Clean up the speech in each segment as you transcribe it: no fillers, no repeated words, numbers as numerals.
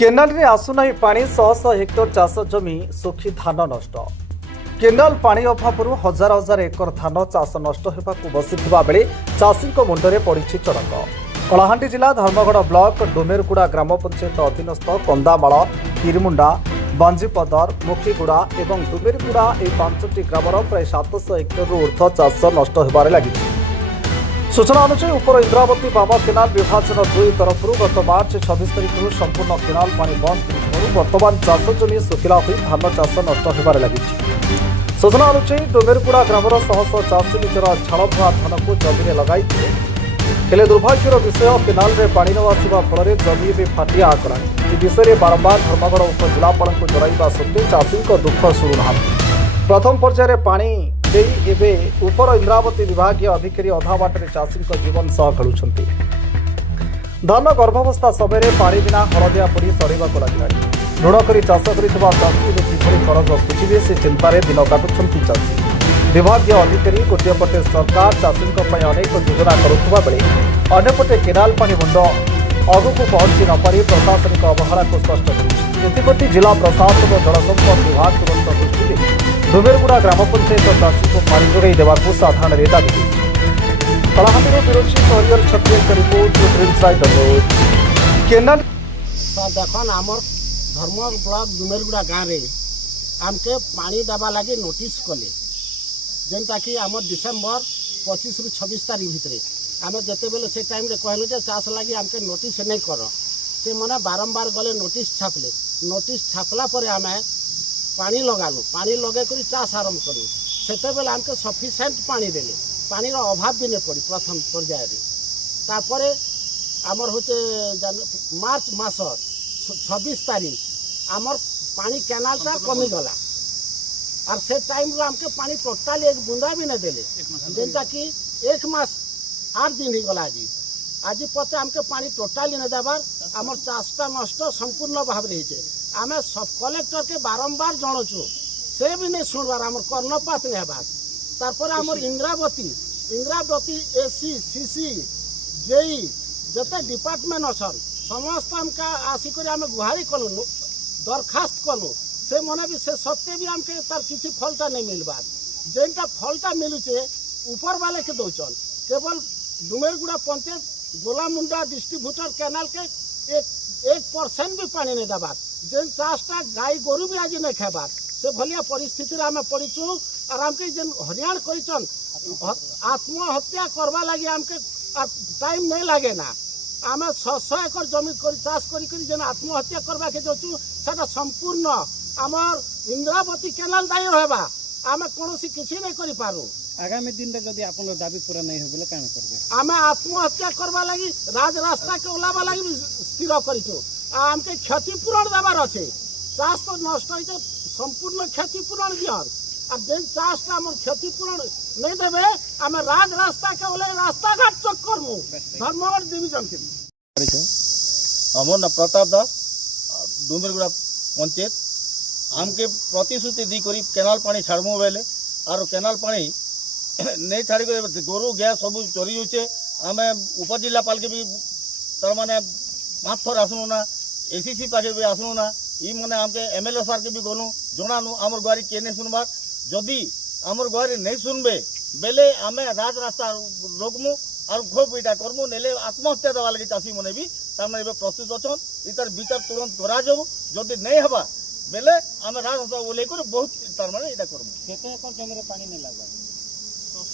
Canal रे आसुना पानी शह शह हेक्टर चाष जमी सुखी धान नष्ट। केनाल पानी अभाव हजार हजार एकर धान चाष नष्ट होगा बसिथिबा बेले चाषी मुंडरे पड़ी चड़क। कलाहांडी जिला धर्मगढ़ ब्लॉक डोमेरगुड़ा ग्राम पंचायत अधीनस्थ कंदामाल किरमुंडा बांजीपदर मुखीगुड़ा और डोमेरगुड़ा यह 5टी ग्रामर प्राय 700 हेक्टर ऊर्ध्व चाष नष्ट होबार लगी। सूचना अनुसार उपर इंद्रावती बाबा केनाल विभाजन 2 तरफ गत मार्च 26 तारिख संपूर्ण केनाल पानी बंद बर्तमान चाष जमी सुखिला हो धान चाष नष्ट होबार लगी। सूचना अनुसार डोमेरगुड़ा ग्रामर शह शह चाषी निजर झाड़बुआ धान को जमी लगाई हेले दुर्भाग्यर विषय केनाल रे पानी न आसिबा फल जमी ए फाटिया आकला। विषय बारंबार धर्मगढ़ उपजिलापाल को जणाइबा सत्वे चाषी दुख शुणुना। प्रथम पर्यायर पानी एबे उपर इंद्रावती विभाग अधिकारी अधा बाटर चाषी जीवन सह खेलुंट। धान गर्भावस्था समय पानी बिना हलदिया पड़ी सड़क लगे ऋण कर चाष कर चाषी किभली करज सुझे से चिंतार दिन काटुंट चाषी। विभाग अधिकारी गोटे पटे सरकार चाषी अनेक योजना करुवा बेले अंपटे केनाल पानी मुंड अगक पहुंची नपारी प्रशासनिक अवहेला को स्पष्ट कर जिला प्रशासन और जलसंपद विभाग तुरंत दृष्टि दे डोमेरगुड़ा ग्राम पंचायत चाषी को पानी जोगाई देवा साधारण दाबी। कलाहांडी विरोधी हरिहर छत्रिया रिपोर्ट केनाल देखन आमर धर्म ब्लॉक डोमेरगुड़ा गाँव में आमके पानी देवा लगे नोटिस कले जेनटा कि आम डिसेम्बर 25 रु 26 तारीख भितर आम जिते बेले से टाइम कहलु चाष लगी आमके नोटिस नहीं कर से मैंने बारंबार गले नोटिस छापले नोटिस छापला पर आम पानी लगालु पानी लगे कर चाष आरंभ कलु से बेले आमके सफिसीयंट पानी देले पानी अभाव भी नहीं पड़ी प्रथम पर्याय तापर आमर हूँ मार्च मास 26 तारीख आमर पानी केनालटा कमीगला और से टाइम रो हमके पानी टोटाली एक बूंदा भी नहीं देले जेनटा कि 1 मास 8 दिन ही गला आज पते हमके पानी टोटाली नहीं देवार आमर चाषटा नष्ट संपूर्ण भाव रही आम सब कलेक्टर के बारंबार जनाचु से भी नहीं शुणवार आमर कर्णपात नहीं हबार तारपर आमर इंद्रावती एसी सीसी जेई जते डिपार्टमेंट अच्छन समस्त हमका आसिक आम गुहारी कलु दरखास्त कलु से मने भी से सत्य भी हमके तार किसी फलटा नहीं मिलबार जेनटा फलटा मिलुचे ऊपर वाले के दौचन केवल डोमेरगुड़ा पंचायत गोलामुंडा डिस्ट्रीब्यूटर केनाल के 1% भी पानी नहीं देवार जेन चाषटा गाई गोरु भी आज नहीं खेबार से भलिया परिस्थिति आम पड़ीचु और आमके जेन हरियाण करिचन आत्महत्या करवा लगी आमके टाइम नहीं लगे ना आम 600 एकर जमी चाष कर आत्महत्या करवा के जाचु सेटा संपूर्ण आमर इंद्रावती केनाल दायी रहबा आमे कोनोसी किछि नहीं करि पारू। आगामी दिन रे जदि आपन दाबी पूरा नहीं होबले कान करबे आमे आत्महत्या करबा लागि राज रास्ता के ओलाबा लागि भी स्थिर करितो आमके क्षतिपूरण देबार अछि चाष तो नष्ट होइते संपूर्ण क्षतिपूरण दियर आ जेन चाषटा हमर क्षतिपूरण नहीं देबे आमे राज रास्ता के ओले रास्ता घाट चक करमु धर्मगढ़ डिवीजन के हमर न प्रताप दास डोमेरगुड़ा पंचायत आमके प्रतिश्रुति दी करी केनाल पानी छाड़मु बेले और केनाल पानी नहीं छाड़ी गोरु गैस सब चोरी होचे आम उपजिलापाल के भी तर माने 5 थर आसनु ना एसीसी पाके भी आसनु ना ई माने आमके एमएलए सार के भी गनु जनानु आमर गुआरी के नहीं सुनबार जदि आमर गुआरी नहीं सुनबे बेले आमे राज रास्ता रोकमु और खूब इटा करमु नेले आत्महत्या देवा लगे चाषी मने भी तार प्रस्तुत अछन इतार विचार तुरंत करा जाबो जदि नहीं हबा बेले आम रास्ता ओले कर बहुत तार माने इटा करमु केते एकर जमी रे पानी नहीं लागबा 600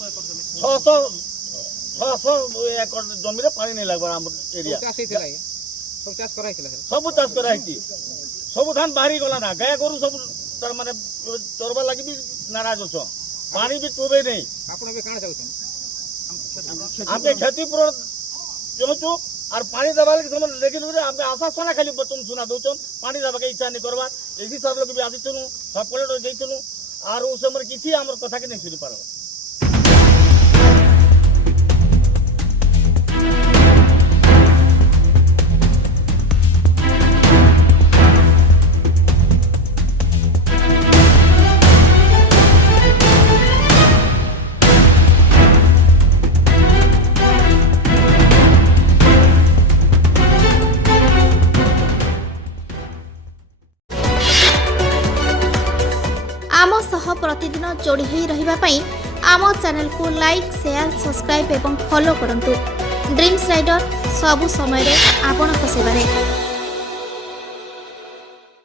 एकर जमी रे पानी नहीं लागबा हम एरिया चाष हेतिला सब चाष कराइतिला सब चाष कराइति सब धान बाहरी गला ना गाय गोरु सब तार माने चरबा लागि भी नाराज अछ पानी भी टोबे नहीं आपण भी काना चाहछन आमे क्षतिपूरण चाहछु और पानी दबाल के समय लेकिन आमके आशा सोना खाली बचन सुना दौचन पानी दबा के इच्छा नहीं करवा एसी सब लोग भी आसिथनु सब पलेट जइथनु और उस समय किछि हमर कथा के नहीं सुनि पारो। आम सह प्रतिदिन जोड़ी होई रहिबा पई आम चैनल को लाइक शेयर सब्सक्राइब एवं फॉलो करंतु। ड्रीम्स राइडर सबु समय रे आपन सेवारे।